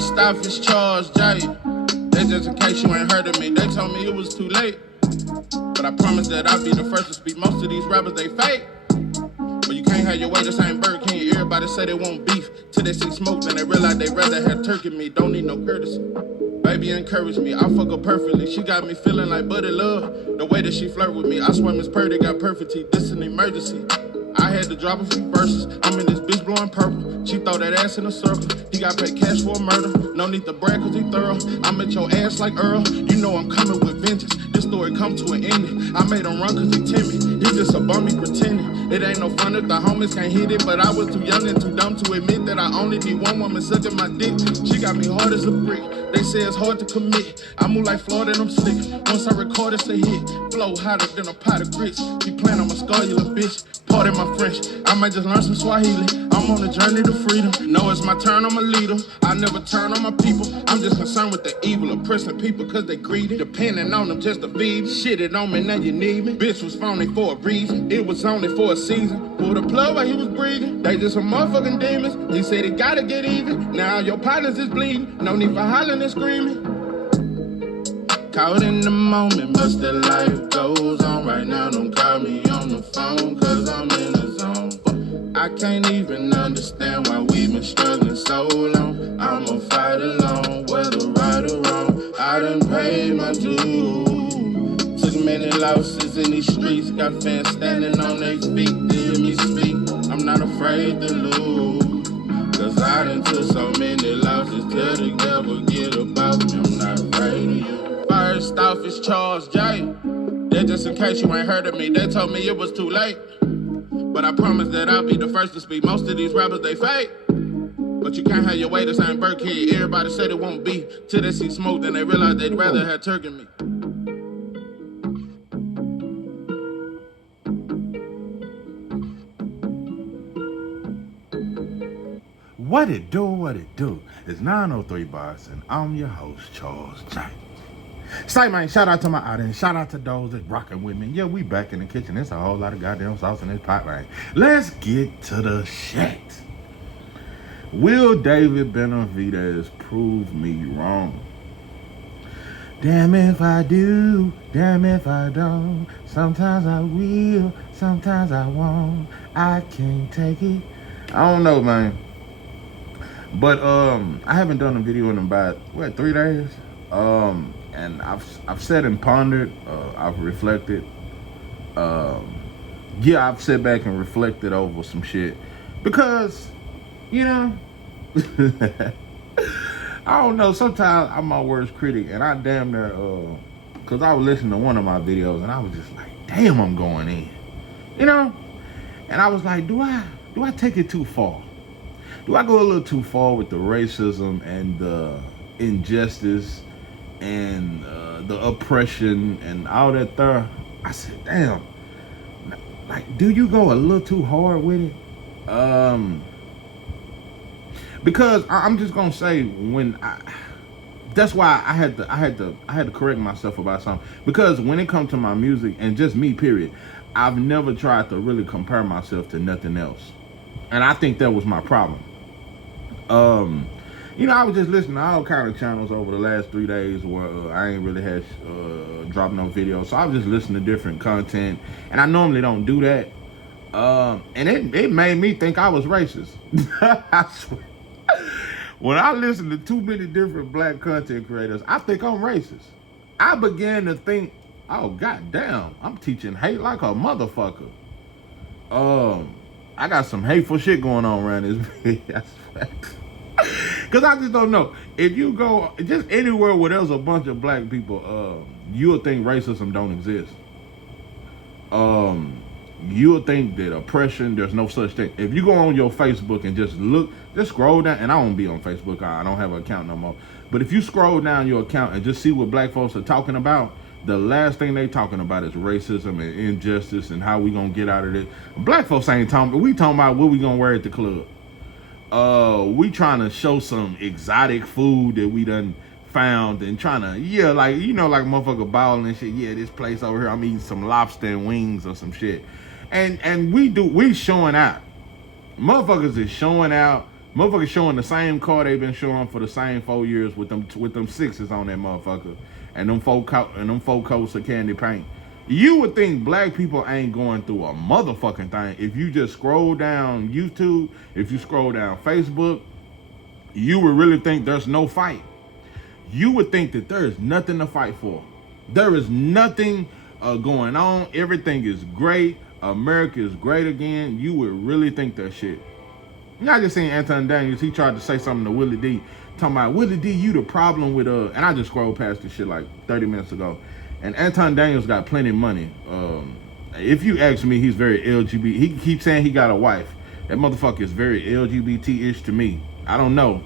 First off is Charles J. That's just in case you ain't heard of me. They told me it was too late, but I promise that I'll be the first to speak. Most of these rappers, they fake. But you can't have your way, this ain't Burger King. Everybody say they want beef till they see smoke, then they realize they rather have turkey meat. Don't need no courtesy. Baby encourage me, I fuck her perfectly. She got me feeling like buddy love. The way that she flirt with me, I swear Miss Purdy got perfect teeth. This an emergency. I had to drop a few verses. I'm in this bitch blowing purple. She throw that ass in a circle. He got paid cash for a murder. No need to brag cause he thorough. I'm at your ass like Earl. You know I'm coming with vengeance. This story come to an ending. I made him run cause he timid. He just a bummy pretending. It ain't no fun if the homies can't hit it. But I was too young and too dumb to admit that I only need one woman sucking my dick. She got me hard as a brick. They say it's hard to commit. I move like Florida and I'm slick. Once I record it's a hit. Flow hotter than a pot of grits. Keep playing on my skull, you little bitch. Pardon my French. I might just learn some Swahili. I'm on a journey to freedom. No, it's my turn, I'm a leader. I never turn on my people. I'm just concerned with the evil, oppressing people cause they greedy. Depending on them just to feed. Shit it on me, now you need me. Bitch was phony for a reason. It was only for a season. Pulled a plug while he was breathing. They just some motherfucking demons. He said he gotta get even. Now your partners is bleeding. No need for hollering and screaming. Caught in the moment, but still life goes on. Right now, don't call me on the phone, cause I'm in the zone. I can't even understand why we've been struggling so long. I'ma fight alone, whether right or wrong. I done paid my dues. Took many losses in these streets. Got fans standing on their feet to hear me speak. I'm not afraid to lose, cause I done took so many losses till the devil get about me. I'm not afraid of you. First off is Charles J. That's just in case you ain't heard of me. They told me it was too late, but I promise that I'll be the first to speak. Most of these rappers, they fake. But you can't have your way, this ain't Burger King. Everybody say they won't beef till they see smoke, then they realize they'd rather have turkey meat. What it do? It's 903 Bars, and I'm your host, Charles J. Say, man, shout out to my audience. Shout out to those that rocking with me. Yeah, we back in the kitchen. There's a whole lot of goddamn sauce in this pot, man. Let's get to the shit. Will David Benivedez prove me wrong? Damn if I do, damn if I don't. Sometimes I will, sometimes I won't. I can't take it. I don't know, man. But I haven't done a video in about 3 days. And I've sat and pondered. I've reflected. Yeah, I've sat back and reflected over some shit because, you know, I don't know. Sometimes I'm my worst critic, and I damn near because I was listening to one of my videos, and I was just like, damn, I'm going in, you know. And I was like, do I take it too far? Do I go a little too far with the racism and the injustice and the oppression and all that there? I said, damn, like, do you go a little too hard with it? Because I'm just gonna say, that's why I had to correct myself about something. Because when it comes to my music and just me, period, I've never tried to really compare myself to nothing else, and I think that was my problem. You know, I was just listening to all kind of channels over the last 3 days where I ain't really had dropped no videos. So I was just listening to different content, and I normally don't do that. And it made me think I was racist. I swear. When I listen to too many different black content creators, I think I'm racist. I began to think, oh, goddamn, I'm teaching hate like a motherfucker. I got some hateful shit going on around this video. Because I just don't know. If you go just anywhere where there's a bunch of black people, you'll think racism don't exist. You'll think that oppression, there's no such thing. If you go on your Facebook and just look, just scroll down, and I don't be on Facebook, I don't have an account no more. But if you scroll down your account and just see what black folks are talking about, the last thing they talking about is racism and injustice and how we gonna get out of it. Black folks ain't talking, but we talking about what we gonna wear at the club. We trying to show some exotic food that we done found and trying to, yeah, like, you know, like motherfucker balling and shit. Yeah, this place over here, I'm eating some lobster and wings or some shit. And we showing out. Motherfuckers is showing out Motherfuckers showing the same car they've been showing for the same 4 years with them sixes on that motherfucker, and them four coats of candy paint. You would think black people ain't going through a motherfucking thing if you just scroll down YouTube, if you scroll down Facebook. You would really think there's no fight. You would think that there is nothing to fight for. There is nothing going on. Everything is great. America is great again. You would really think that shit. I just seen Anton Daniels. He tried to say something to Willie D. Talking about, Willie D, you the problem with and I just scrolled past this shit like 30 minutes ago. And Anton Daniels got plenty of money. If you ask me, he's very LGBT. He keeps saying he got a wife. That motherfucker is very LGBT-ish to me. I don't know.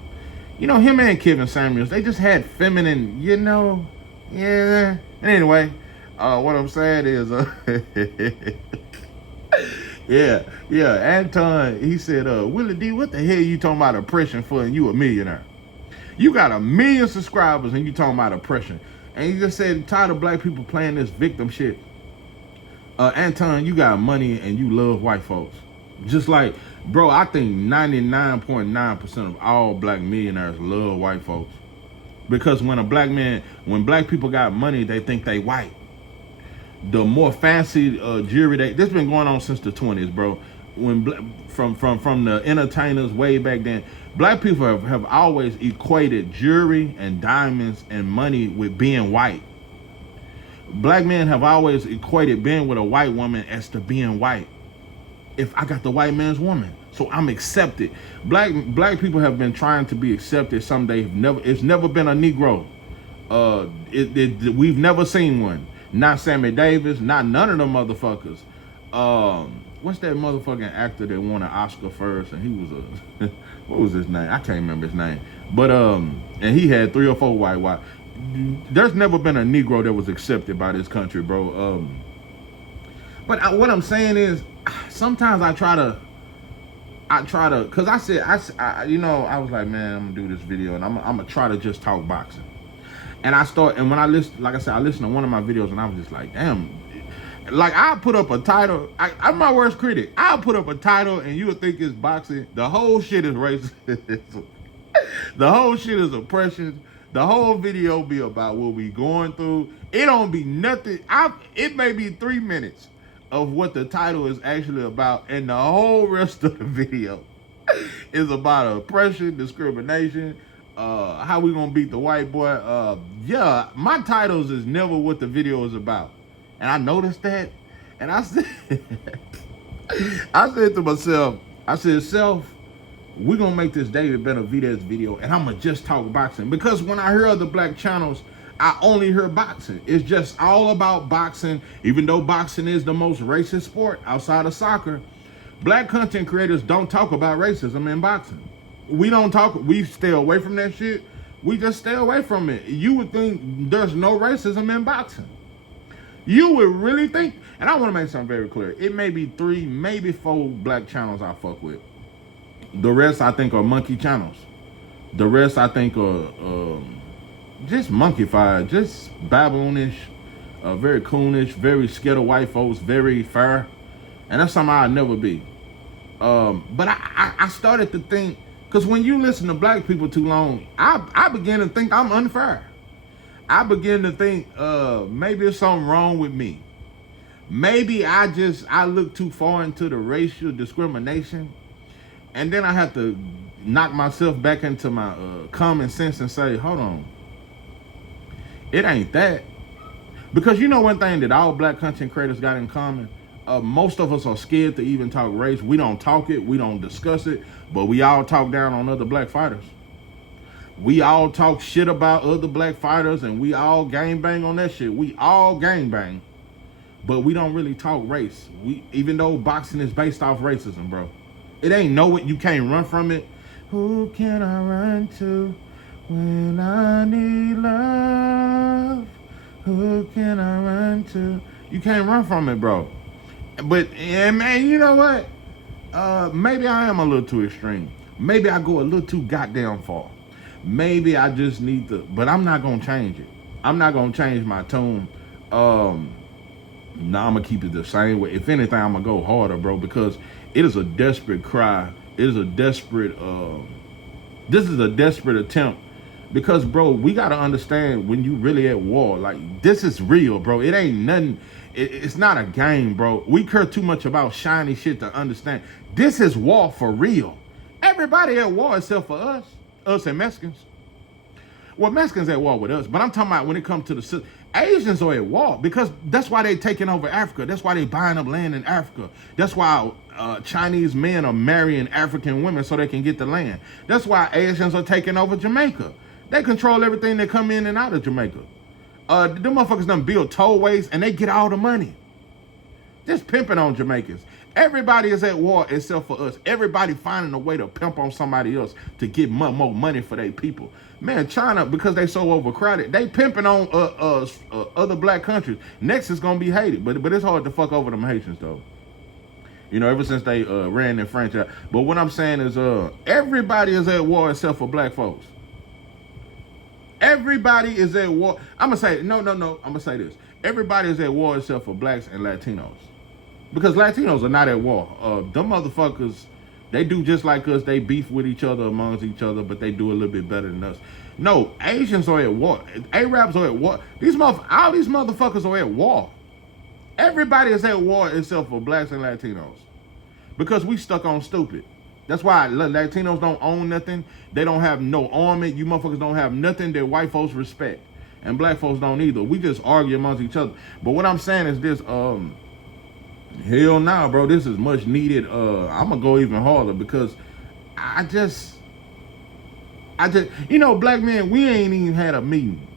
You know, him and Kevin Samuels, they just had feminine, you know, yeah. And anyway, what I'm saying is, yeah, Anton, he said, Willie D, what the hell you talking about oppression for, and you a millionaire? You got 1 million subscribers and you talking about oppression. And he just said, tired of black people playing this victim shit. Anton, you got money and you love white folks. Just like, bro, I think 99.9% of all black millionaires love white folks. Because when black people got money, they think they white. The more fancy jewelry, this been going on since the 20s, bro. From the entertainers way back then, black people have always equated jewelry and diamonds and money with being white. Black men have always equated being with a white woman as to being white. If I got the white man's woman, so I'm accepted. Black people have been trying to be accepted. It's never been a Negro. We've never seen one. Not Sammy Davis, not none of them motherfuckers. What's that motherfucking actor that won an Oscar first? And he was what was his name? I can't remember his name. But and he had 3 or 4 white. There's never been a Negro that was accepted by this country, bro. But what I'm saying is, sometimes I try to, cause I was like, man, I'm gonna do this video and I'm gonna try to just talk boxing. And when I listen, like I said, I listened to one of my videos and I was just like, damn, like I put up a title. I'm my worst critic. I'll put up a title and you would think it's boxing. The whole shit is racist. The whole shit is oppression. The whole video be about what we going through. It don't be nothing. It may be 3 minutes of what the title is actually about, and the whole rest of the video is about oppression, discrimination, how we gonna beat the white boy. Yeah, my titles is never what the video is about. And I noticed that, and I said, I said to myself, self, we're gonna make this David Benivedez video and I'm gonna just talk boxing. Because when I hear other black channels, I only hear boxing. It's just all about boxing. Even though boxing is the most racist sport outside of soccer, black content creators don't talk about racism in boxing. We stay away from that shit. We just stay away from it. You would think there's no racism in boxing. You would really think, and I want to make something very clear. It may be 3, maybe 4 black channels I fuck with. The rest I think are monkey channels. The rest I think are just monkeyfied, just baboonish, very coonish, very scared of white folks, very fair. And that's something I'll never be. But I started to think, because when you listen to black people too long, I began to think I'm unfair. I begin to think maybe there's something wrong with me. Maybe I look too far into the racial discrimination. And then I have to knock myself back into my common sense and say, hold on. It ain't that. Because you know one thing that all black content creators got in common? Most of us are scared to even talk race. We don't talk it. We don't discuss it. But we all talk down on other black fighters. We all talk shit about other black fighters and we all gangbang on that shit. We all gangbang. But we don't really talk race. Even though boxing is based off racism, bro. It ain't you can't run from it. Who can I run to when I need love? Who can I run to? You can't run from it, bro. But, yeah, man, you know what? Maybe I am a little too extreme. Maybe I go a little too goddamn far. Maybe I just need to, but I'm not going to change it. I'm not going to change my tune. No, I'm going to keep it the same way. If anything, I'm going to go harder, bro, because it is a desperate cry is a desperate. This is a desperate attempt because, bro, we gotta understand when you really at war. Like this is real, bro. It ain't nothing. It's not a game, bro. We care too much about shiny shit to understand. This is war for real. Everybody at war except for us and Mexicans. Well, Mexicans at war with us, but I'm talking about when it comes to the Asians are at war because that's why they taking over Africa. That's why they buying up land in Africa. That's why Chinese men are marrying African women so they can get the land. That's why Asians are taking over Jamaica. They control everything that come in and out of Jamaica. Them motherfuckers done build tollways and they get all the money. Just pimping on Jamaicans. Everybody is at war except for us. Everybody finding a way to pimp on somebody else to get more money for their people. Man, China, because they so overcrowded, they pimping on other black countries. Next is gonna be Haiti, but it's hard to fuck over them Haitians though. You know, ever since they ran their franchise. But what I'm saying is, everybody is at war except for black folks. Everybody is at war. I'm gonna say no. I'm gonna say this. Everybody is at war except for blacks and Latinos. Because Latinos are not at war. Them motherfuckers, they do just like us. They beef with each other amongst each other, but they do a little bit better than us. No, Asians are at war. Arabs are at war. All these motherfuckers are at war. Everybody is at war except for blacks and Latinos. Because we stuck on stupid. That's why Latinos don't own nothing. They don't have no armament. You motherfuckers don't have nothing that white folks respect. And black folks don't either. We just argue amongst each other. But what I'm saying is this, hell nah, bro. This is much needed. I'm gonna go even harder because I just, you know, black men, we ain't even had a meeting.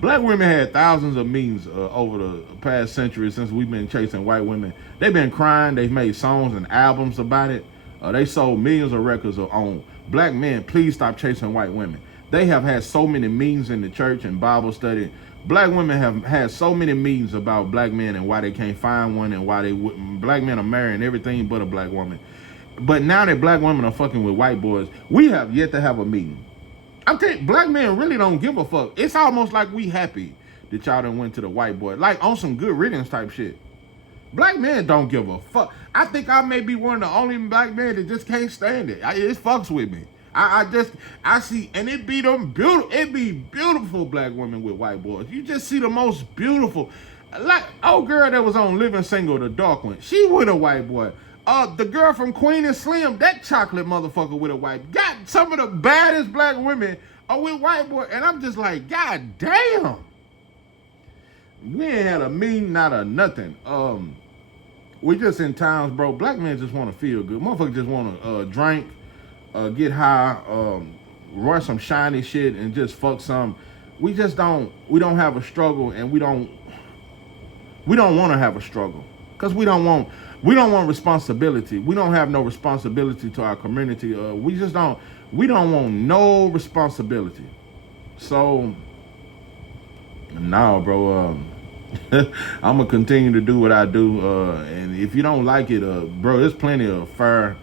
Black women had thousands of meetings over the past century since we've been chasing white women. They've been crying. They've made songs and albums about it. They sold millions of records on black men. Please stop chasing white women. They have had so many meetings in the church and Bible study. Black women have had so many meetings about black men and why they can't find one and why black men are marrying everything but a black woman. But now that black women are fucking with white boys, we have yet to have a meeting. I'm telling you, black men really don't give a fuck. It's almost like we happy that y'all done went to the white boy. Like on some good riddance type shit. Black men don't give a fuck. I think I may be one of the only black men that just can't stand it. It fucks with me. I see, and it be beautiful black women with white boys. You just see the most beautiful, like, girl that was on Living Single, the dark one. She with a white boy. The girl from Queen and Slim, that chocolate motherfucker with a white. Got some of the baddest black women are with white boy, and I'm just like, God damn. We ain't had a meeting, not a nothing. We just in towns, bro. Black men just want to feel good. Motherfuckers just want to drink, get high, run some shiny shit, and just fuck some. We don't have a struggle, and we don't want to have a struggle, because we don't want responsibility. We don't have no responsibility to our community. We don't want no responsibility. So, nah, bro, I'm gonna continue to do what I do, and if you don't like it, bro, there's plenty of fair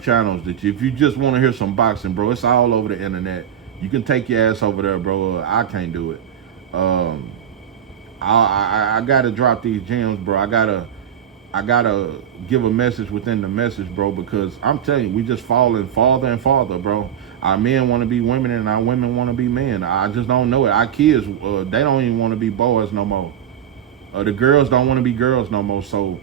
channels that if you just want to hear some boxing, bro, it's all over the internet. You can take your ass over there, bro. I can't do it. I gotta drop these gems, bro. I gotta give a message within the message, bro, because I'm telling you, we just falling farther and farther, bro. Our men want to be women and our women want to be men. I just don't know it. Our kids, they don't even want to be boys no more. The girls don't want to be girls no more. So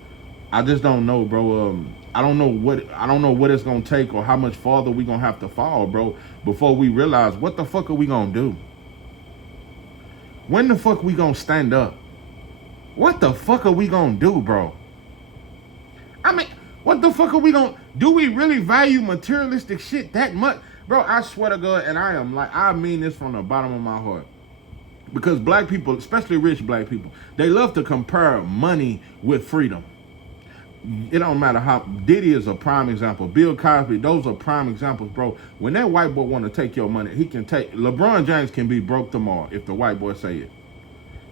I just don't know, bro. I don't know what it's gonna take or how much farther we gonna have to fall, bro, before we realize what the fuck are we gonna do? When the fuck we gonna stand up? What the fuck are we gonna do, bro? I mean, what the fuck are we gonna do? We really value materialistic shit that much? Bro, I swear to God, and I mean this from the bottom of my heart. Because black people, especially rich black people, they love to compare money with freedom. It don't matter how. Diddy is a prime example. Bill Cosby, those are prime examples, bro. When that white boy want to take your money, he can take. LeBron James can be broke tomorrow if the white boy say it.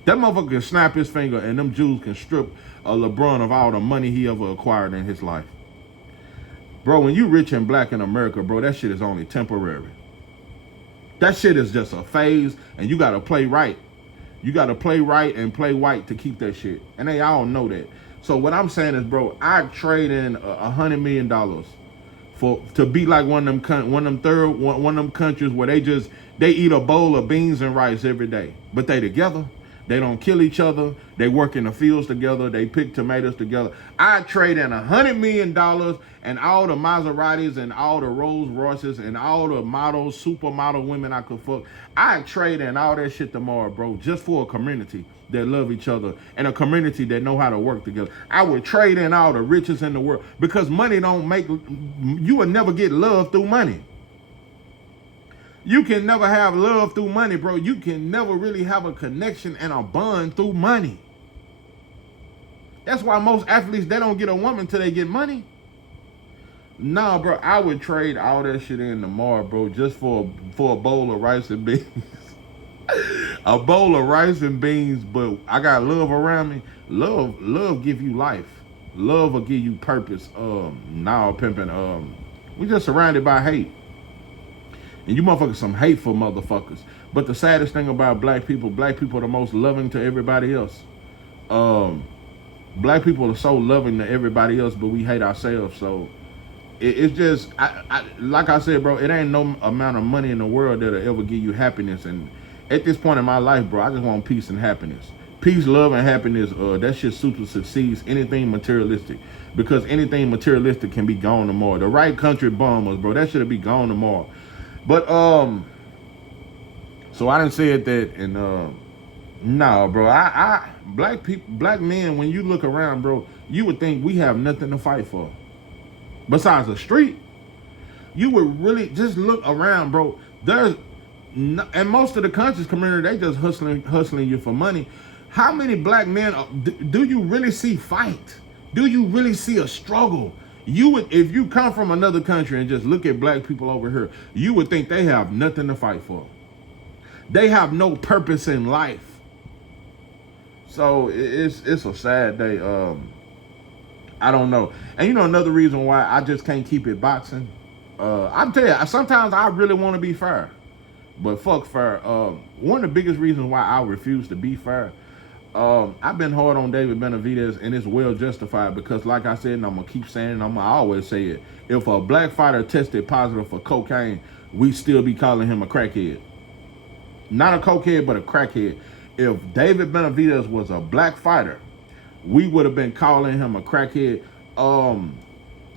That motherfucker can snap his finger and them Jews can strip LeBron of all the money he ever acquired in his life. Bro, when you rich and black in America, bro, that shit is only temporary. That shit is just a phase, and you gotta play right. You gotta play right and play white to keep that shit. And they all know that. So what I'm saying is, bro, I trade in $100 million for to be like one of them countries where they eat a bowl of beans and rice every day, but they together. They don't kill each other. They work in the fields together. They pick tomatoes together. I trade in $100 million and all the Maseratis and all the Rolls Royces and all the models, supermodel women I could fuck. I trade in all that shit tomorrow, bro, just for a community that love each other and a community that know how to work together. I would trade in all the riches in the world because money don't make, you will never get love through money. You can never have love through money, bro. You can never really have a connection and a bond through money. That's why most athletes, they don't get a woman till they get money. Nah, bro, I would trade all that shit in tomorrow, bro, just for a bowl of rice and beans. A bowl of rice and beans, but I got love around me. Love give you life. Love will give you purpose. Now pimping. We just surrounded by hate. And you motherfuckers some hateful motherfuckers. But the saddest thing about black people are the most loving to everybody else. Black people are so loving to everybody else, but we hate ourselves. So it's just, like I said, bro, it ain't no amount of money in the world that'll ever give you happiness. And at this point in my life, bro, I just want peace and happiness. Peace, love, and happiness, that shit super succeeds anything materialistic. Because anything materialistic can be gone tomorrow. The right country bombers, bro, that should be gone tomorrow. But so I done said that, and no, bro, I black men, when you look around, bro, you would think we have nothing to fight for. Besides the street, you would really just look around, bro. And most of the conscious community, they just hustling you for money. How many black men do you really see fight? Do you really see a struggle? You would, if you come from another country and just look at black people over here, you would think they have nothing to fight for. They have no purpose in life. So it's a sad day. I don't know. And you know another reason why I just can't keep it boxing? I'll tell you, sometimes I really want to be fair. But fuck fair. One of the biggest reasons why I refuse to be fair, I've been hard on David Benivedez, and it's well justified because, like I said, and I'm gonna keep saying it, I always say it. If a black fighter tested positive for cocaine, we still be calling him a crackhead. Not a cokehead, but a crackhead. If David Benivedez was a black fighter, we would have been calling him a crackhead.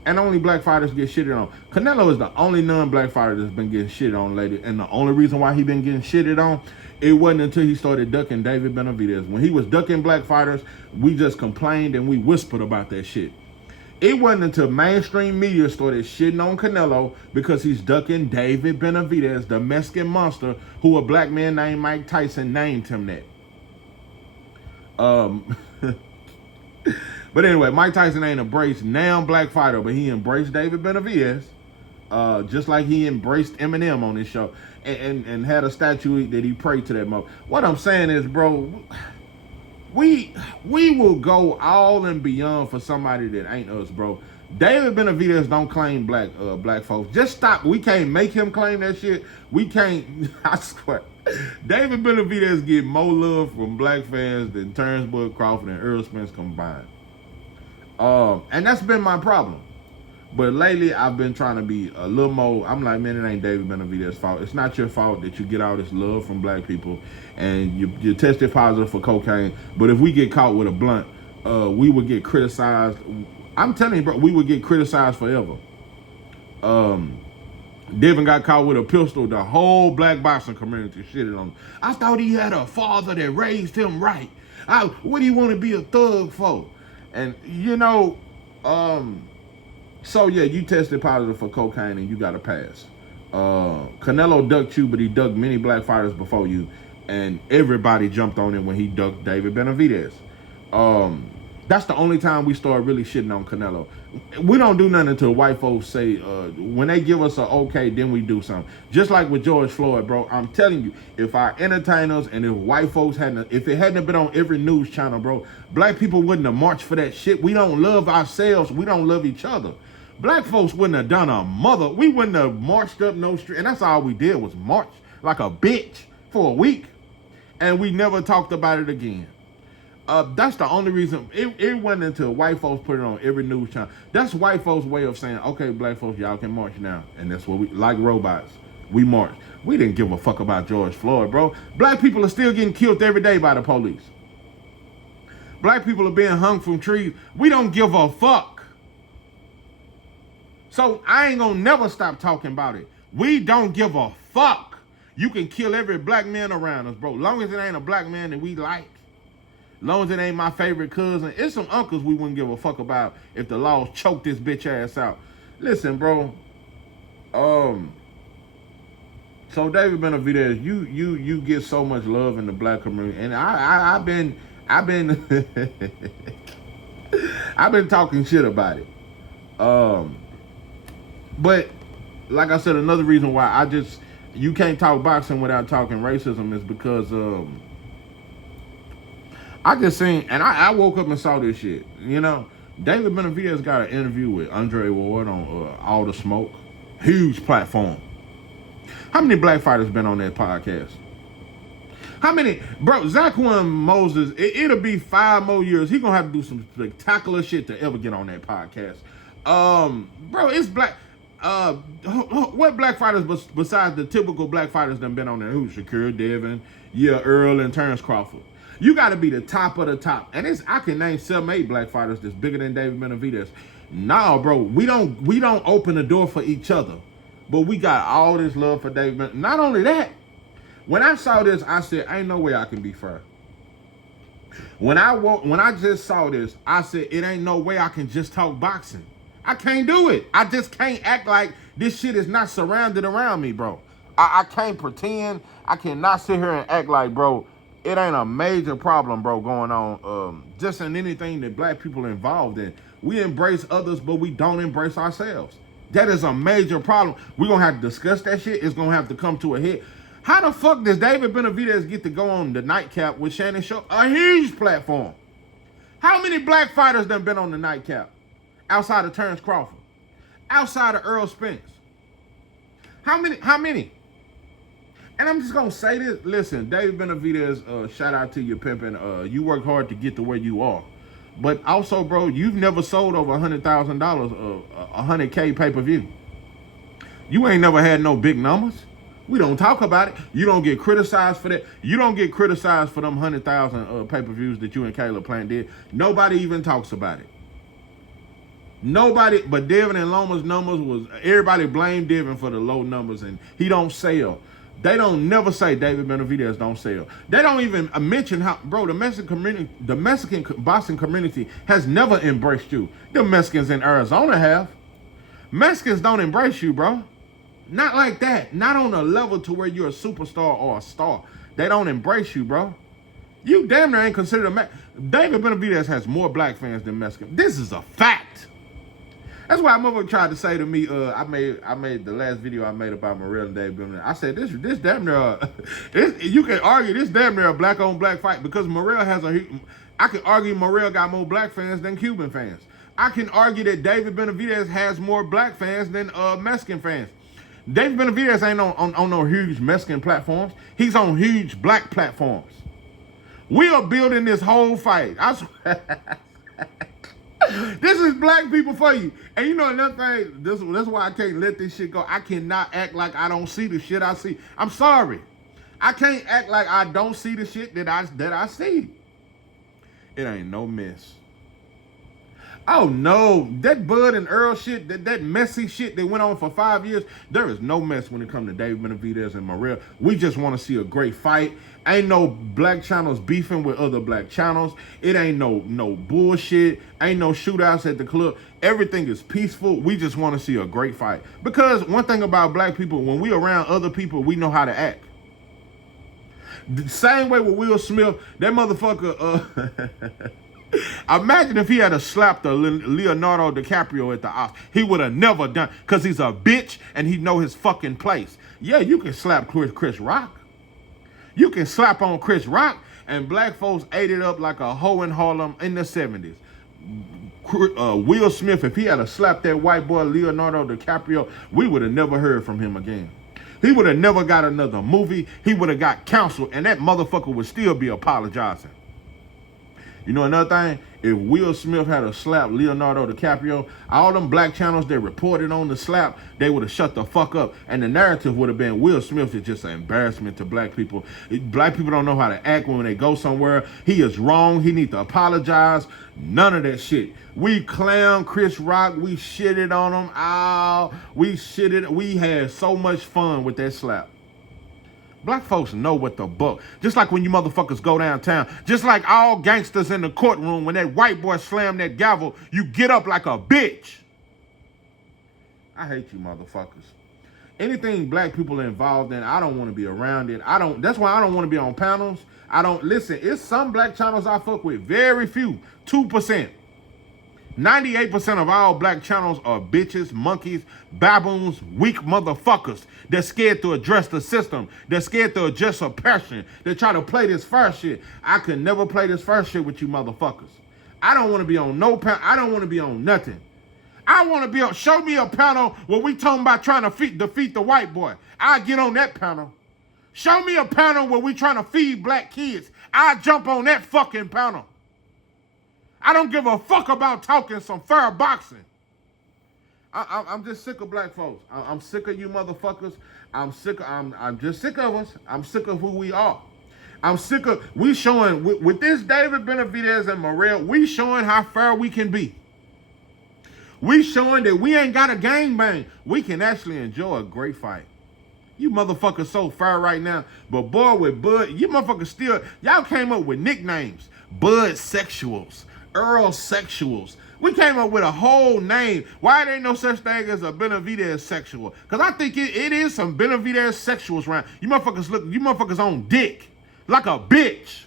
And only black fighters get shitted on. Canelo is the only non-black fighter that's been getting shitted on lately. And the only reason why he been getting shitted on, it wasn't until he started ducking David Benivedez. When he was ducking black fighters, we just complained and we whispered about that shit. It wasn't until mainstream media started shitting on Canelo because he's ducking David Benivedez, the Mexican monster, who a black man named Mike Tyson named him that. But anyway, Mike Tyson ain't embraced now black fighter, but he embraced David Benivedez, just like he embraced Eminem on his show, and had a statue that he prayed to that mo. What I'm saying is, bro, we will go all and beyond for somebody that ain't us, bro. David Benavidez don't claim black folks. Just stop. We can't make him claim that shit. We can't. I swear. David Benavidez get more love from black fans than Terrence Crawford and Earl Spence combined. And that's been my problem. But lately, I've been trying to be a little more. I'm like, man, it ain't David Benavidez's fault. It's not your fault that you get all this love from black people and you tested positive for cocaine. But if we get caught with a blunt, we would get criticized. I'm telling you, bro, we would get criticized forever. Devin got caught with a pistol. The whole black boxing community shitted on him. I thought he had a father that raised him right. What do you want to be a thug for? And, you know, so yeah, you tested positive for cocaine and you got a pass. Canelo ducked you, but he ducked many black fighters before you. And everybody jumped on him when he ducked David Benavidez. That's the only time we start really shitting on Canelo. We don't do nothing until white folks say, when they give us a okay, then we do something. Just like with George Floyd, bro. I'm telling you, if our entertainers and if white folks if it hadn't been on every news channel, bro, black people wouldn't have marched for that shit. We don't love ourselves. We don't love each other. Black folks wouldn't have done a mother. We wouldn't have marched up no street. And that's all we did was march like a bitch for a week. And we never talked about it again. That's the only reason. It wasn't until white folks put it on every news channel. That's white folks' way of saying, okay, black folks, y'all can march now. And that's what we, like robots, we march. We didn't give a fuck about George Floyd, bro. Black people are still getting killed every day by the police. Black people are being hung from trees. We don't give a fuck. So I ain't gonna never stop talking about it. We don't give a fuck. You can kill every black man around us, bro. Long as it ain't a black man that we like. Long as it ain't my favorite cousin. It's some uncles we wouldn't give a fuck about if the laws choke this bitch ass out. Listen, bro. So David Benivedez, you get so much love in the black community, and I've been I've been talking shit about it. But like I said, another reason why you can't talk boxing without talking racism is because I just seen, and I woke up and saw this shit. You know, David Benivedez got an interview with Andre Ward on All the Smoke. Huge platform. How many black fighters been on that podcast? How many? Bro, Zaquan Moses, it'll be 5 more years. He gonna have to do some spectacular shit to ever get on that podcast. Bro, it's black. What black fighters besides the typical black fighters done been on there? Who's Shakur Devin, Earl, and Terrence Crawford? You got to be the top of the top. And I can name 7, 8 black fighters that's bigger than David Benivedez. Nah, bro, we don't open the door for each other. But we got all this love for David Benivedez. Not only that, when I saw this, I said, ain't no way I can be fair. When I just saw this, I said, it ain't no way I can just talk boxing. I can't do it. I just can't act like this shit is not surrounded around me, bro. I can't pretend. I cannot sit here and act like, bro, it ain't a major problem, bro, going on just in anything that black people are involved in. We embrace others, but we don't embrace ourselves. That is a major problem. We're going to have to discuss that shit. It's going to have to come to a head. How the fuck does David Benivedez get to go on the nightcap with Shannon Sharpe? A huge platform. How many black fighters done been on the nightcap? Outside of Terrence Crawford. Outside of Earl Spence. How many? And I'm just gonna say this. Listen, David Benavidez, shout out to you, pimpin'. You worked hard to get to where you are. But also, bro, you've never sold over $100,000 $100K pay-per-view. You ain't never had no big numbers. We don't talk about it. You don't get criticized for that. You don't get criticized for them 100,000 pay-per-views that you and Caleb Plant did. Nobody even talks about it. Nobody, but Devin and Loma's numbers was, everybody blamed Devin for the low numbers, and he don't sell. They don't never say David Benavidez don't sell. They don't even mention how, bro, the Mexican boxing community has never embraced you. The Mexicans in Arizona have. Mexicans don't embrace you, bro. Not like that. Not on a level to where you're a superstar or a star. They don't embrace you, bro. You damn near ain't considered a David Benavidez has more black fans than Mexican. This is a fact. That's why my mother tried to say to me, I made the last video I made about Morrell and David Benivedez. I said, this damn near, you can argue this damn near a black on black fight because Morrell I can argue Morrell got more black fans than Cuban fans. I can argue that David Benavidez has more black fans than Mexican fans. David Benavidez ain't on no huge Mexican platforms. He's on huge black platforms. We are building this whole fight. I swear. This is black people for you. And you know another thing, that's why I can't let this shit go. I cannot act like I don't see the shit I see. I'm sorry. I can't act like I don't see the shit that I see. It ain't no mess. Oh no, that Bud and Earl shit, that messy shit that went on for 5 years, there is no mess when it comes to David Benavidez and Morrell. We just want to see a great fight. Ain't no black channels beefing with other black channels. It ain't no bullshit. Ain't no shootouts at the club. Everything is peaceful. We just want to see a great fight. Because one thing about black people, when we around other people, we know how to act. The same way with Will Smith, that motherfucker, imagine if he had slapped Leonardo DiCaprio at the Oscars. He would have never done, because he's a bitch and he know his fucking place. Yeah, you can slap Chris Rock. You can slap on Chris Rock, and black folks ate it up like a hoe in Harlem in the 70s. Will Smith, if he had slapped that white boy Leonardo DiCaprio, we would have never heard from him again. He would have never got another movie. He would have got counseled, and that motherfucker would still be apologizing. You know another thing? If Will Smith had a slap Leonardo DiCaprio, all them black channels that reported on the slap, they would have shut the fuck up. And the narrative would have been Will Smith is just an embarrassment to black people. Black people don't know how to act when they go somewhere. He is wrong. He needs to apologize. None of that shit. We clown Chris Rock. We shitted on him. We had so much fun with that slap. Black folks know what the buck. Just like when you motherfuckers go downtown. Just like all gangsters in the courtroom, when that white boy slam that gavel, you get up like a bitch. I hate you motherfuckers. Anything black people are involved in, I don't want to be around it. That's why I don't want to be on panels. Listen, it's some black channels I fuck with. Very few. 2%. 98% of all black channels are bitches, monkeys, baboons, weak motherfuckers. They're scared to address the system. They're scared to address oppression. They try to play this first shit. I could never play this first shit with you motherfuckers. I don't want to be on no panel. I don't want to be on nothing. I want to be on, show me a panel where we talking about trying to defeat the white boy. I get on that panel. Show me a panel where we trying to feed black kids. I jump on that fucking panel. I don't give a fuck about talking some fair boxing. I'm just sick of black folks. I'm sick of you motherfuckers. I'm just sick of us. I'm sick of who we are. I'm sick of, we showing, with this David Benivedez and Morrell, we showing how fair we can be. We showing that we ain't got a gangbang. We can actually enjoy a great fight. You motherfuckers so fair right now. But boy, with Bud, you motherfuckers still, y'all came up with nicknames. Bud Sexuals. Earl Sexuals. We came up with a whole name. Why there ain't no such thing as a Benivedez sexual? Because I think it is some Benivedez sexuals around. You motherfuckers on dick. Like a bitch.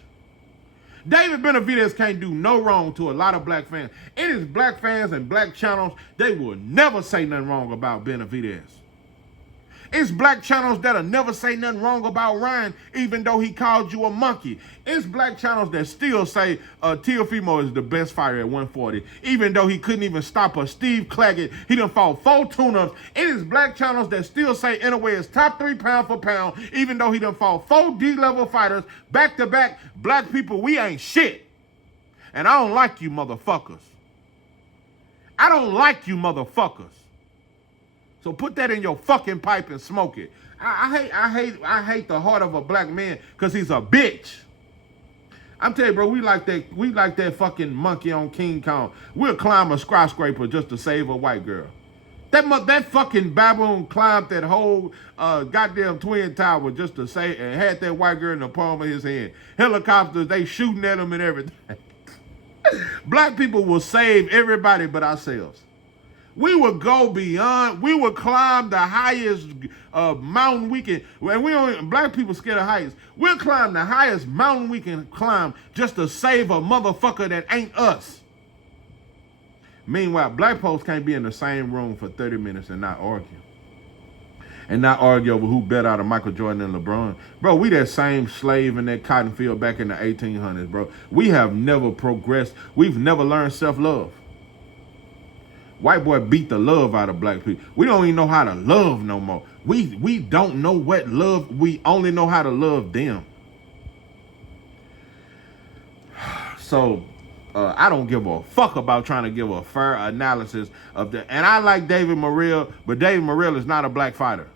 David Benivedez can't do no wrong to a lot of black fans. It is black fans and black channels, they will never say nothing wrong about Benivedez. It's black channels that'll never say nothing wrong about Ryan, even though he called you a monkey. It's black channels that still say Teofimo is the best fighter at 140, even though he couldn't even stop a Steve Claggett. He done fought 4 tune-ups. It is black channels that still say Inouye is top 3 pound for pound, even though he done fought 4 D-level fighters back-to-back. Black people, we ain't shit. And I don't like you motherfuckers. I don't like you motherfuckers. So put that in your fucking pipe and smoke it. I hate the heart of a black man because he's a bitch. I'm telling you, bro, we like that fucking monkey on King Kong. We'll climb a skyscraper just to save a white girl. That fucking baboon climbed that whole goddamn twin tower just to save and had that white girl in the palm of his hand. Helicopters, they shooting at him and everything. Black people will save everybody but ourselves. We would go beyond. We would climb the highest mountain we can. And black people scared of heights. We'll climb the highest mountain we can climb just to save a motherfucker that ain't us. Meanwhile, black folks can't be in the same room for 30 minutes and not argue. And not argue over who bet out of Michael Jordan and LeBron. Bro, we that same slave in that cotton field back in the 1800s, bro. We have never progressed. We've never learned self-love. White boy beat the love out of black people. We don't even know how to love no more. We don't know what love. We only know how to love them. So I don't give a fuck about trying to give a fair analysis of that. And I like David Morrell, but David Morrell is not a black fighter.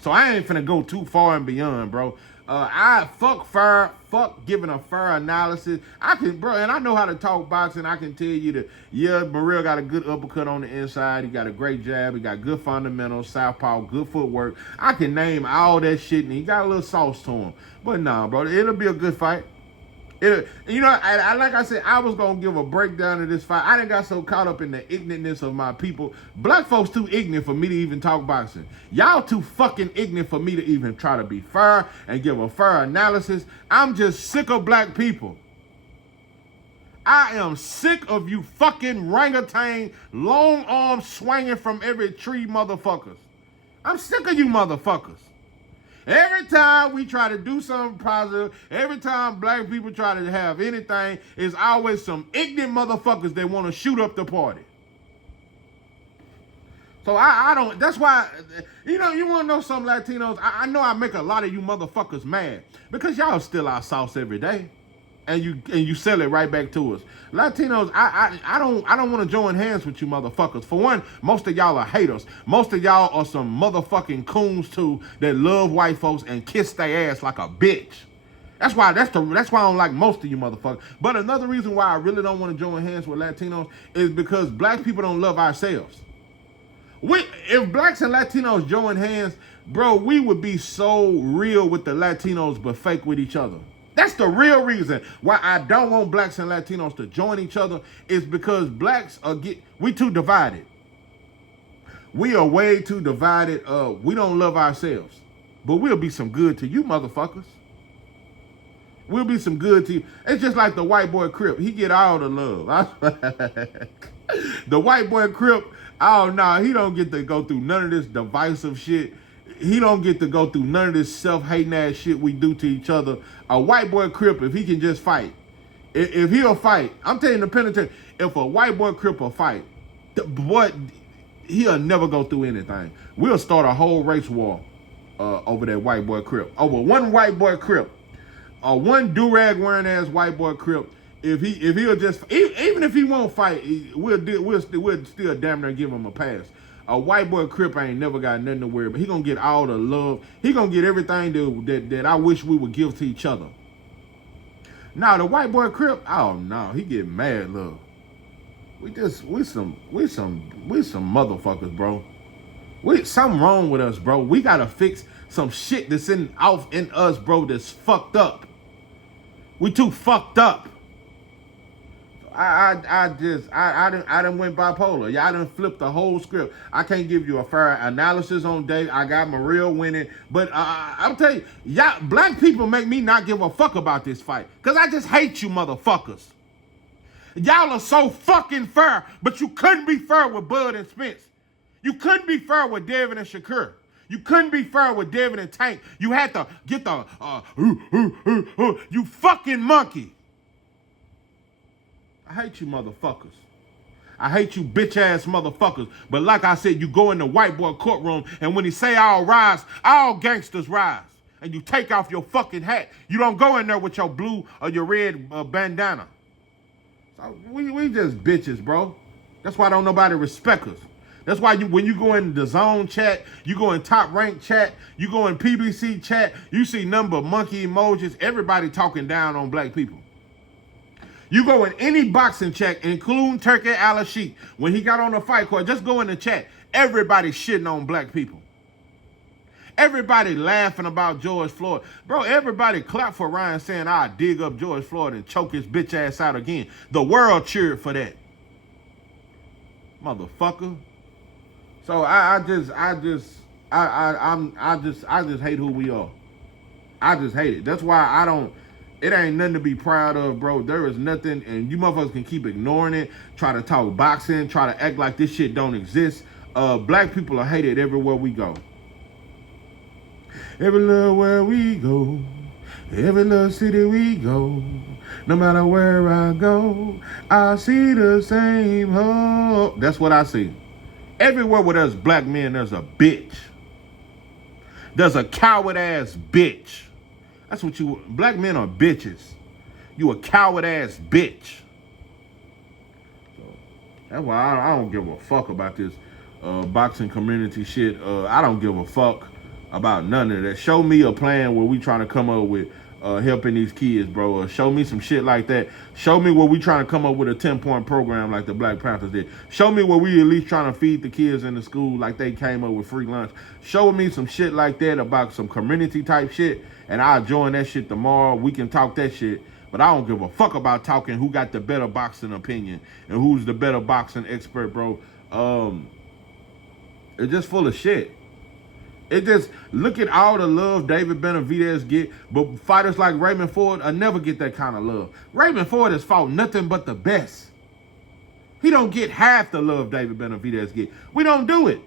So I ain't finna go too far and beyond, bro. I fuck giving a fair analysis. And I know how to talk boxing. I can tell you that, yeah, Morrell got a good uppercut on the inside. He got a great jab. He got good fundamentals, southpaw, good footwork. I can name all that shit, and he got a little sauce to him. But nah, bro, it'll be a good fight. Like I said, I was going to give a breakdown of this fight. I done got so caught up in the ignorantness of my people. Black folks too ignorant for me to even talk boxing. Y'all too fucking ignorant for me to even try to be fair and give a fair analysis. I'm just sick of black people. I am sick of you fucking orangutan, long arms swinging from every tree motherfuckers. I'm sick of you motherfuckers. Every time we try to do something positive, every time black people try to have anything, it's always some ignorant motherfuckers that want to shoot up the party. So I don't, that's why, you want to know some Latinos, I know I make a lot of you motherfuckers mad because y'all steal our sauce every day. and you sell it right back to us. Latinos, I don't want to join hands with you motherfuckers. For one, most of y'all are haters. Most of y'all are some motherfucking coons too that love white folks and kiss their ass like a bitch. That's why I don't like most of you motherfuckers. But another reason why I really don't want to join hands with Latinos is because black people don't love ourselves. If blacks and Latinos join hands, bro, we would be so real with the Latinos but fake with each other. That's the real reason why I don't want blacks and Latinos to join each other, is because blacks we too divided. We are way too divided. We don't love ourselves. But we'll be some good to you motherfuckers. We'll be some good to you. It's just like the white boy Crip. He get all the love. The white boy Crip, oh no, he don't get to go through none of this divisive shit. He don't get to go through none of this self-hating ass shit we do to each other. A white boy Crip, if he can just fight, if he'll fight, I'm telling you the penitentiary, if a white boy Crip will fight, he'll never go through anything. We'll start a whole race war over that white boy Crip. Over one white boy Crip. One do-rag wearing ass white boy Crip. If he'll just, even if he won't fight, we'll still damn near give him a pass. A white boy Crip ain't never got nothing to worry about. He gonna get all the love. He gonna get everything that I wish we would give to each other. Now the white boy Crip, oh no, he get mad love. We some motherfuckers, bro. Something wrong with us, bro. We gotta fix some shit that's in us, bro, that's fucked up. We too fucked up. I done went bipolar. Y'all done flipped the whole script. I can't give you a fair analysis on Dave. I got Morrell winning. But I'm telling you, y'all, black people make me not give a fuck about this fight. Because I just hate you motherfuckers. Y'all are so fucking fair, but you couldn't be fair with Bud and Spence. You couldn't be fair with David and Shakur. You couldn't be fair with David and Tank. You had to get the, you fucking monkey. I hate you motherfuckers. I hate you bitch ass motherfuckers. But like I said, you go in the white boy courtroom and when he say all rise, all gangsters rise. And you take off your fucking hat. You don't go in there with your blue or your red bandana. So we just bitches, bro. That's why don't nobody respect us. That's why when you go in the zone chat, you go in top rank chat, you go in PBC chat, you see number of monkey emojis, everybody talking down on black people. You go in any boxing chat, including Turkey Al-Sheikh, when he got on the fight court, just go in the chat. Everybody shitting on black people. Everybody laughing about George Floyd. Bro, everybody clap for Ryan saying, I'll dig up George Floyd and choke his bitch ass out again. The world cheered for that. Motherfucker. So I just hate who we are. I just hate it. That's why it ain't nothing to be proud of, bro. There is nothing, and you motherfuckers can keep ignoring it, try to talk boxing, try to act like this shit don't exist. Black people are hated everywhere we go. Everywhere we go, every little city we go, no matter where I go, I see the same hope. That's what I see. Everywhere with us black men, there's a bitch. There's a coward ass bitch. That's what black men are bitches. You a coward ass bitch. So that's why I don't give a fuck about this boxing community shit. I don't give a fuck about none of that. Show me a plan where we trying to come up with helping these kids, bro. Show me some shit like that. Show me where we trying to come up with a 10-point program like the Black Panthers did. Show me where we at least trying to feed the kids in the school like they came up with free lunch. Show me some shit like that about some community type shit, and I'll join that shit tomorrow. We can talk that shit. But I don't give a fuck about talking who got the better boxing opinion and who's the better boxing expert, bro. It's just full of shit. It just, look at all the love David Benavidez get, but fighters like Raymond Ford will never get that kind of love. Raymond Ford has fought nothing but the best. He don't get half the love David Benavidez get. We don't do it.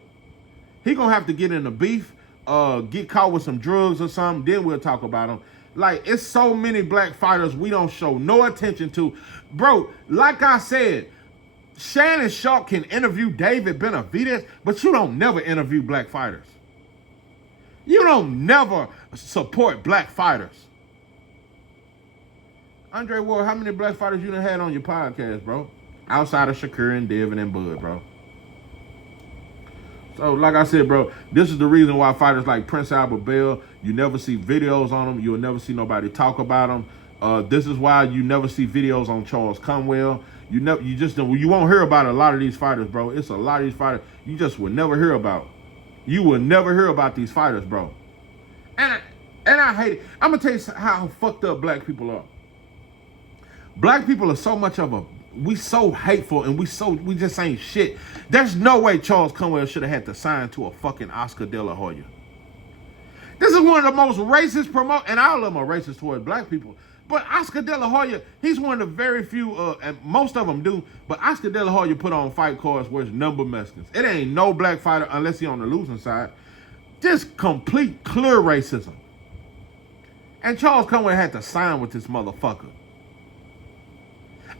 He gonna have to get in a beef, get caught with some drugs or something, then we'll talk about him. Like, it's so many black fighters we don't show no attention to. Bro, like I said, Shannon Sharp can interview David Benavidez, but you don't never interview black fighters. You don't never support black fighters. Andre Ward, how many black fighters you done had on your podcast, bro? Outside of Shakur and Devin and Bud, bro. So, like I said, bro, this is the reason why fighters like Prince Albert Bell, you never see videos on them. You'll never see nobody talk about them. This is why you never see videos on Charles Conwell. You won't hear about a lot of these fighters, bro. It's a lot of these fighters you just will never hear about. You will never hear about these fighters, bro. And I hate it. I'm gonna tell you how fucked up black people are. Black people are so much of we so hateful and we just ain't shit. There's no way Charles Conwell should have had to sign to a fucking Oscar De La Hoya. This is one of the most racist and all of them are racist towards black people. But Oscar De La Hoya, he's one of the very few, and most of them do, but Oscar De La Hoya put on fight cards where it's number Mexicans. It ain't no black fighter unless he's on the losing side. Just complete clear racism. And Charles Conwell had to sign with this motherfucker.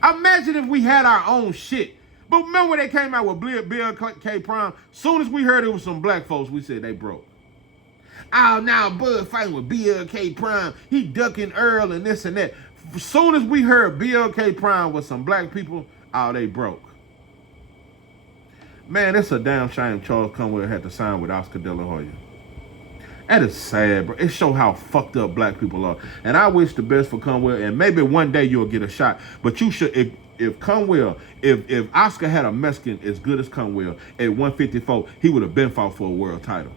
Imagine if we had our own shit. But remember when they came out with BLK Prime? Soon as we heard it was some black folks, we said they broke. Oh, now Bud fighting with BLK Prime. He ducking Earl and this and that. As soon as we heard BLK Prime with some black people, oh, they broke. Man, it's a damn shame Charles Conwell had to sign with Oscar De La Hoya. That is sad, bro. It shows how fucked up black people are. And I wish the best for Conwell, and maybe one day you'll get a shot. But you should, if Conwell, if Oscar had a Mexican as good as Conwell at 154, he would have been fought for a world title.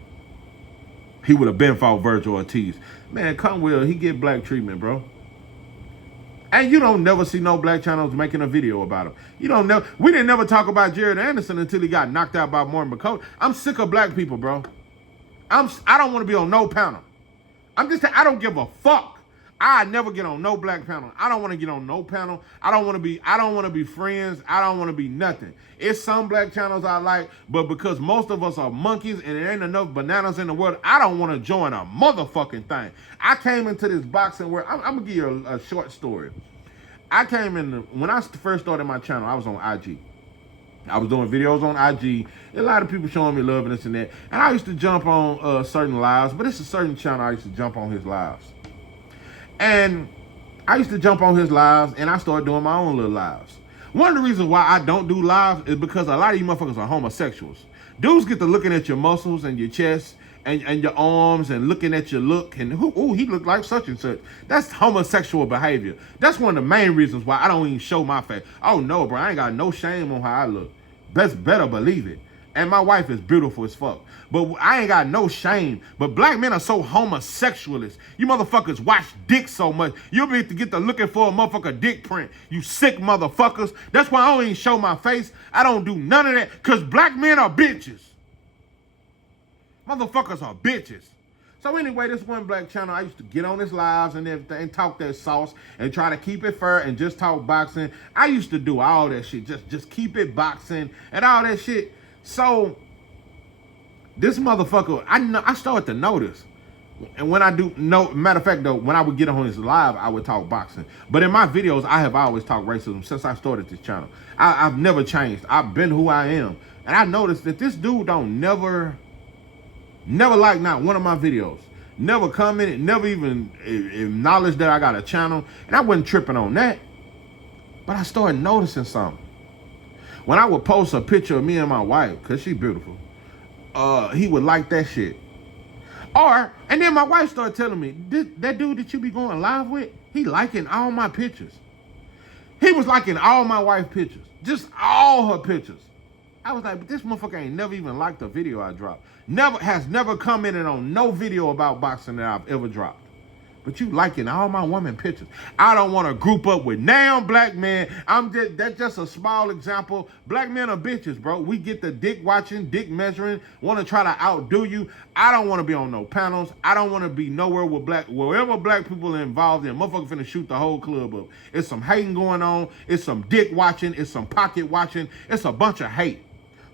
He would have been fought Virgil Ortiz. Man, Conwell, he get black treatment, bro. And you don't never see no black channels making a video about him. We didn't never talk about Jared Anderson until he got knocked out by Martin McCullough. I'm sick of black people, bro. I don't want to be on no panel. I don't give a fuck. I never get on no black panel. I don't want to get on no panel. I don't want to be friends. I don't want to be nothing. It's some black channels I like, but because most of us are monkeys and there ain't enough bananas in the world, I don't want to join a motherfucking thing. I came into this boxing where I'm gonna give you a short story. When I first started my channel, I was on IG. I was doing videos on IG. A lot of people showing me love and this and that. And I used to jump on certain lives, but it's a certain channel I used to jump on his lives. And I used to jump on his lives, and I started doing my own little lives. One of the reasons why I don't do lives is because a lot of you motherfuckers are homosexuals. Dudes get to looking at your muscles and your chest and your arms and looking at your look and he looked like such and such. That's homosexual behavior. That's one of the main reasons why I don't even show my face. Oh no, bro, I ain't got no shame on how I look. Better believe it. And my wife is beautiful as fuck. But I ain't got no shame. But black men are so homosexualist. You motherfuckers watch dick so much. You'll be to get to looking for a motherfucker dick print. You sick motherfuckers. That's why I don't even show my face. I don't do none of that. Because black men are bitches. Motherfuckers are bitches. So anyway, this one black channel, I used to get on his lives and everything and talk that sauce and try to keep it fair and just talk boxing. I used to do all that shit. Just keep it boxing and all that shit. So this motherfucker, I started to notice. And when I do, matter of fact though, when I would get on his live, I would talk boxing. But in my videos, I have always talked racism since I started this channel. I've never changed. I've been who I am. And I noticed that this dude don't never liked not one of my videos. Never commented, never even acknowledged that I got a channel. And I wasn't tripping on that. But I started noticing something. When I would post a picture of me and my wife, because she's beautiful, he would like that shit. And then my wife started telling me, that dude that you be going live with, he liking all my pictures. He was liking all my wife's pictures. Just all her pictures. I was like, but this motherfucker ain't never even liked the video I dropped. Has never commented on no video about boxing that I've ever dropped. But you liking all my woman pictures. I don't want to group up with now black men. That's just a small example. Black men are bitches, bro. We get the dick watching, dick measuring, want to try to outdo you. I don't want to be on no panels. I don't want to be nowhere with wherever black people are involved in. Motherfucker finna shoot the whole club up. It's some hating going on. It's some dick watching. It's some pocket watching. It's a bunch of hate.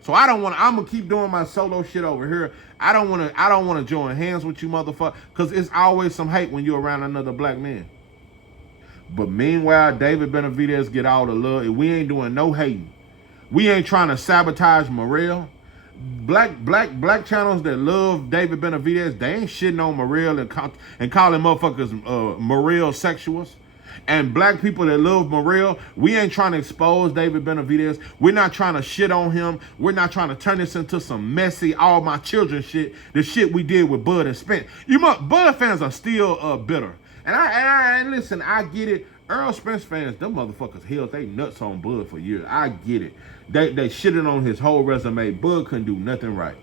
So I'm gonna keep doing my solo shit over here. I don't wanna join hands with you motherfucker, because it's always some hate when you're around another black man. But meanwhile, David Benavidez get all the love, and we ain't doing no hating. We ain't trying to sabotage Morrell. Black channels that love David Benavidez, they ain't shitting on Morrell and calling motherfuckers Morrell sexuals. And black people that love Morrell, we ain't trying to expose David Benavidez. We're not trying to shit on him. We're not trying to turn this into some messy, all my children shit. The shit we did with Bud and Spence. Bud fans are still bitter. And listen, I get it. Earl Spence fans, them motherfuckers held they nuts on Bud for years. I get it. They shitted on his whole resume. Bud couldn't do nothing right.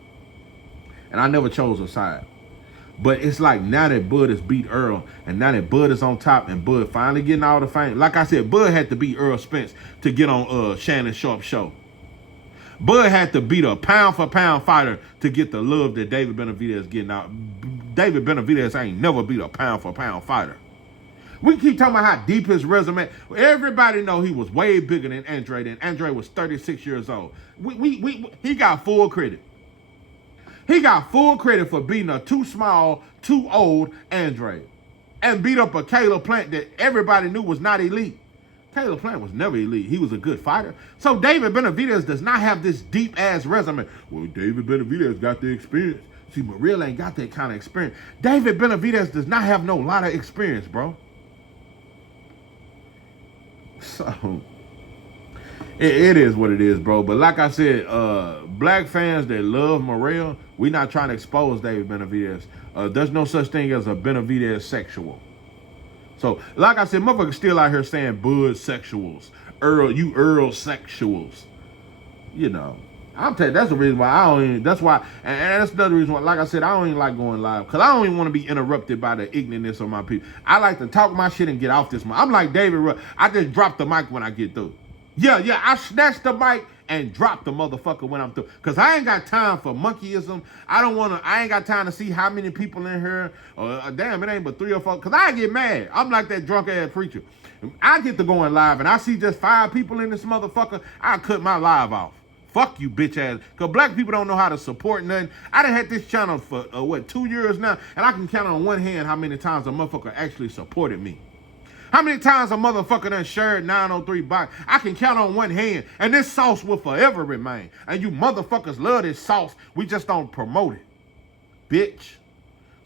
And I never chose a side. But it's like now that Bud has beat Earl, and now that Bud is on top, and Bud finally getting all the fame. Like I said, Bud had to beat Earl Spence to get on Shannon Sharp's show. Bud had to beat a pound-for-pound fighter to get the love that David Benavidez getting out. David Benavidez ain't never beat a pound-for-pound fighter. We keep talking about how deep his resume. Everybody know he was way bigger than Andre. And Andre was 36 years old. He got full credit. He got full credit for beating a too small, too old Andre. And beat up a Caleb Plant that everybody knew was not elite. Caleb Plant was never elite. He was a good fighter. So David Benavidez does not have this deep-ass resume. Well, David Benavidez got the experience. See, Morrell ain't got that kind of experience. David Benavidez does not have no lot of experience, bro. So, it is what it is, bro. But like I said, black fans that love Morrell, we not trying to expose David Benavidez. There's no such thing as a Benavidez sexual. So, like I said, motherfuckers still out here saying Bud sexuals. Earl sexuals. You know. I'm telling you, that's the reason why I don't even, that's why, and that's another reason why, like I said, I don't even like going live, because I don't even want to be interrupted by the ignorance of my people. I like to talk my shit and get off this mic. I'm like David Rudd. I just drop the mic when I get through. Yeah, I snatch the mic and drop the motherfucker when I'm through. Because I ain't got time for monkeyism. I ain't got time to see how many people in here. Damn, it ain't but 3 or 4. Because I get mad. I'm like that drunk ass preacher. I get to going live and I see just 5 people in this motherfucker, I cut my live off. Fuck you, bitch ass. Because black people don't know how to support nothing. I done had this channel for, 2 years now. And I can count on one hand how many times a motherfucker actually supported me. How many times a motherfucker done shared 903 box? I can count on one hand. And this sauce will forever remain. And you motherfuckers love this sauce. We just don't promote it. Bitch.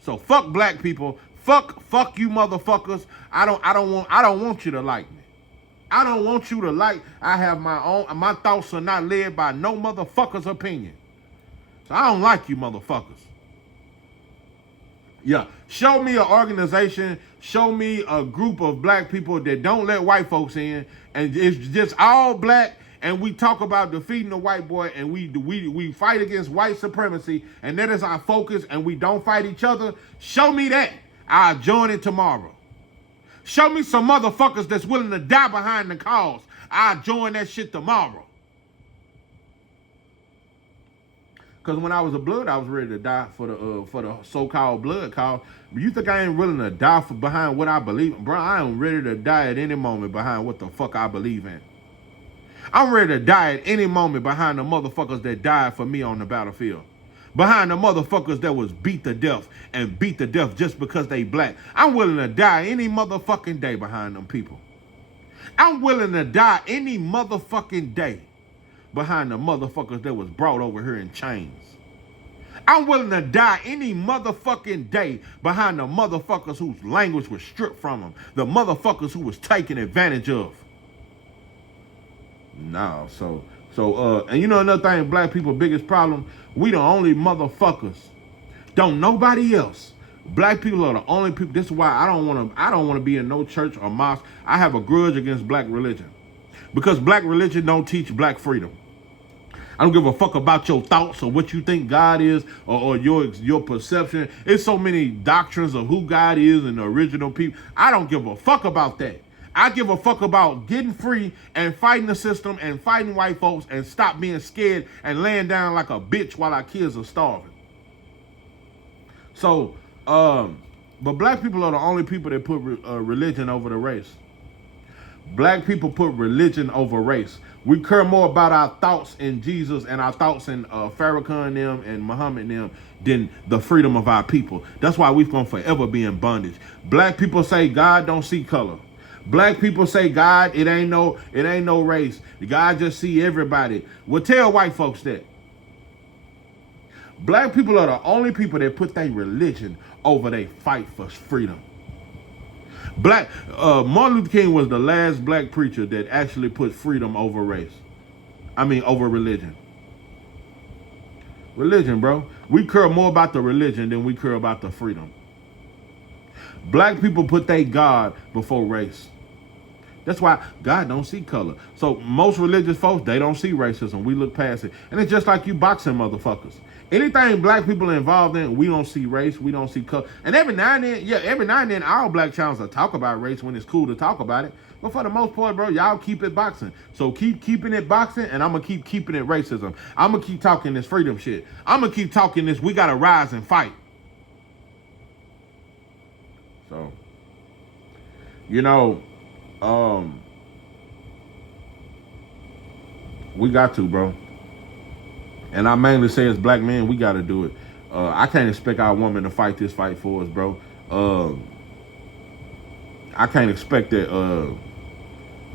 So fuck black people. Fuck you motherfuckers. I don't want you to like me. I don't want you to like. I have my own. My thoughts are not led by no motherfucker's opinion. So I don't like you motherfuckers. Yeah, show me an organization, show me a group of black people that don't let white folks in, and it's just all black, and we talk about defeating the white boy, and we fight against white supremacy, and that is our focus, and we don't fight each other. Show me that. I'll join it tomorrow. Show me some motherfuckers that's willing to die behind the cause. I'll join that shit tomorrow. Because when I was a blood, I was ready to die for the so-called blood cause. But you think I ain't willing to die behind what I believe in? Bro, I am ready to die at any moment behind what the fuck I believe in. I'm ready to die at any moment behind the motherfuckers that died for me on the battlefield. Behind the motherfuckers that was beat to death and beat to death just because they black. I'm willing to die any motherfucking day behind them people. I'm willing to die any motherfucking day behind the motherfuckers that was brought over here in chains. I'm willing to die any motherfucking day behind the motherfuckers whose language was stripped from them. The motherfuckers who was taken advantage of. No, and you know another thing, black people biggest problem, we the only motherfuckers. Don't nobody else. Black people are the only people. This is why I don't want to be in no church or mosque. I have a grudge against black religion. Because black religion don't teach black freedom. I don't give a fuck about your thoughts or what you think God is or your perception. There's so many doctrines of who God is and the original people. I don't give a fuck about that. I give a fuck about getting free and fighting the system and fighting white folks and stop being scared and laying down like a bitch while our kids are starving. So, but black people are the only people that put religion over the race. Black people put religion over race. We care more about our thoughts in Jesus and our thoughts in Farrakhan and them and Muhammad and them than the freedom of our people. That's why we're going to forever be in bondage. Black people say God don't see color. Black people say God, it ain't no race. God just see everybody. Well, tell white folks that. Black people are the only people that put their religion over their fight for freedom. Martin Luther King was the last black preacher that actually put freedom over race. I mean, over religion. Religion, bro. We care more about the religion than we care about the freedom. Black people put their God before race. That's why God don't see color. So most religious folks, they don't see racism. We look past it. And it's just like you boxing motherfuckers. Anything black people are involved in, we don't see race, we don't see color. And every now and then, our black channels will talk about race when it's cool to talk about it. But for the most part, bro, y'all keep it boxing. So keep keeping it boxing, and I'm going to keeping it racism. I'm going to keep talking this freedom shit. I'm going to keep talking this, we got to rise and fight. So, you know, we got to, bro. And I mainly say as black men, we got to do it. I can't expect our woman to fight this fight for us, bro. I can't expect that.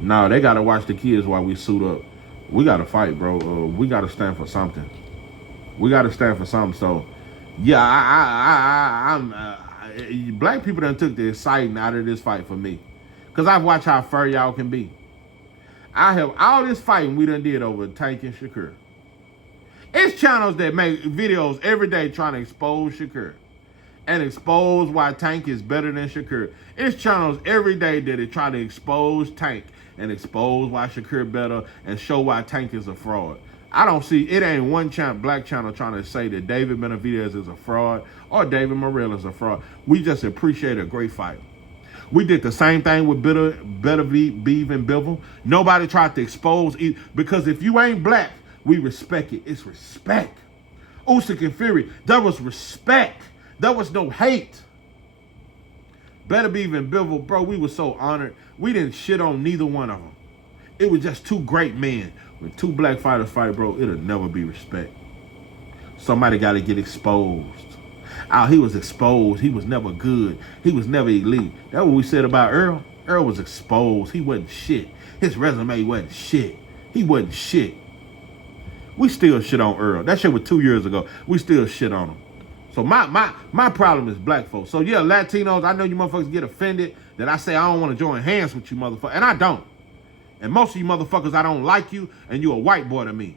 No, they got to watch the kids while we suit up. We got to fight, bro. We got to stand for something. We got to stand for something. So, yeah, black people done took the exciting out of this fight for me. Because I've watched how fair y'all can be. I have all this fighting we done did over Tank and Shakur. It's channels that make videos every day trying to expose Shakur and expose why Tank is better than Shakur. It's channels every day that they try to expose Tank and expose why Shakur better and show why Tank is a fraud. I don't see, it ain't one black channel trying to say that David Benivedez is a fraud or David Morrell is a fraud. We just appreciate a great fight. We did the same thing with Better Beeve and Bivell. Nobody tried to expose it because if you ain't black, we respect it. It's respect. Usyk and Fury, there was respect. There was no hate. Better Beeve and Bivell, bro, we were so honored. We didn't shit on neither one of them. It was just two great men. When two black fighters fight, bro, it'll never be respect. Somebody got to get exposed. He was exposed. He was never good. He was never elite. That's what we said about Earl. Earl was exposed. He wasn't shit. His resume wasn't shit. He wasn't shit. We still shit on Earl. That shit was 2 years ago. We still shit on him. So my problem is black folks. So yeah, Latinos, I know you motherfuckers get offended that I say I don't want to join hands with you motherfuckers. And I don't. And most of you motherfuckers, I don't like you, and you a white boy to me.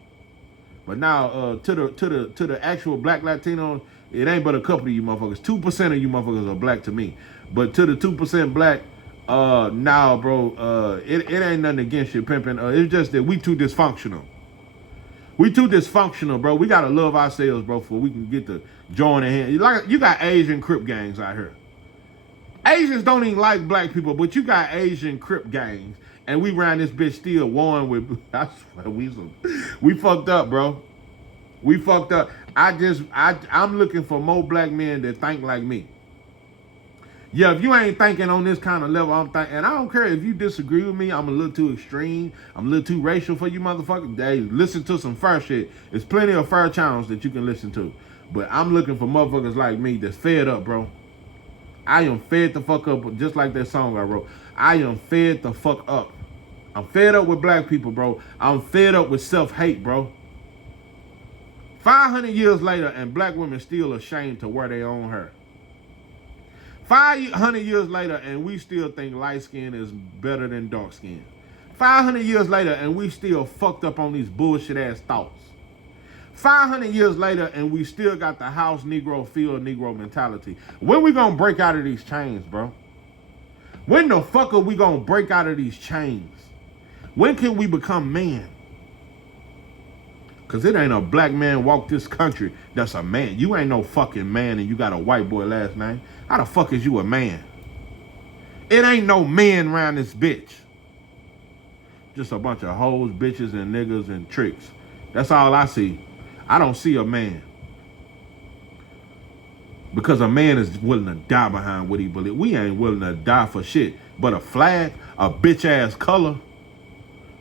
But now, to the actual black Latinos, it ain't but a couple of you motherfuckers. 2% of you motherfuckers are black to me. But to the 2% black, now, bro, it ain't nothing against you pimping. It's just that we too dysfunctional. We too dysfunctional, bro. We gotta love ourselves, bro, before we can get to join the hand. Like you got Asian Crip gangs out here. Asians don't even like black people, but you got Asian Crip gangs. And we ran this bitch still warring with, I swear, we fucked up, bro. We fucked up. I'm looking for more black men that think like me. Yeah, if you ain't thinking on this kind of level, I'm thinking, and I don't care if you disagree with me, I'm a little too extreme, I'm a little too racial for you motherfuckers. Hey, listen to some fair shit. There's plenty of fair channels that you can listen to. But I'm looking for motherfuckers like me that's fed up, bro. I am fed the fuck up, just like that song I wrote. I am fed the fuck up. I'm fed up with black people, bro. I'm fed up with self-hate, bro. 500 years later, and black women still ashamed to wear their own hair. 500 years later, and we still think light skin is better than dark skin. 500 years later, and we still fucked up on these bullshit-ass thoughts. 500 years later, and we still got the house Negro, field Negro mentality. When we gonna break out of these chains, bro? When the fuck are we gonna break out of these chains? When can we become man? Because it ain't a black man walk this country that's a man. You ain't no fucking man and you got a white boy last name. How the fuck is you a man? It ain't no men around this bitch. Just a bunch of hoes, bitches, and niggas and tricks. That's all I see. I don't see a man. Because a man is willing to die behind what he believes. We ain't willing to die for shit. But a flag, a bitch-ass color.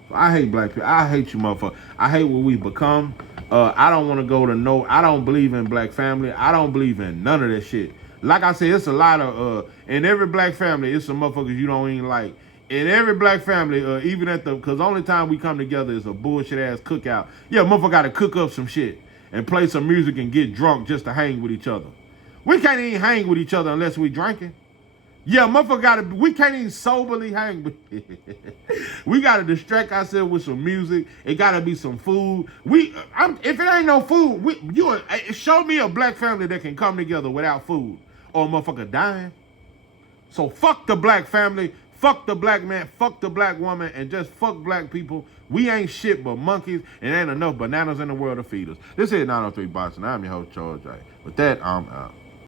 I hate black people. I hate you, motherfucker. I hate what we've become. I don't want to go to no. I don't believe in black family. I don't believe in none of that shit. Like I said, it's a lot of in every black family, it's some motherfuckers you don't even like. In every black family, even at the, because the only time we come together is a bullshit ass cookout. Yeah, motherfucker got to cook up some shit and play some music and get drunk just to hang with each other. We can't even hang with each other unless we drinking. Yeah, motherfucker gotta, we can't even soberly hang. We gotta distract ourselves with some music. It gotta be some food. If it ain't no food, show me a black family that can come together without food or a motherfucker dying. So fuck the black family, fuck the black man, fuck the black woman, and just fuck black people. We ain't shit but monkeys, and ain't enough bananas in the world to feed us. This is 903 Boston. I'm your host, Charles J. With that, I'm out.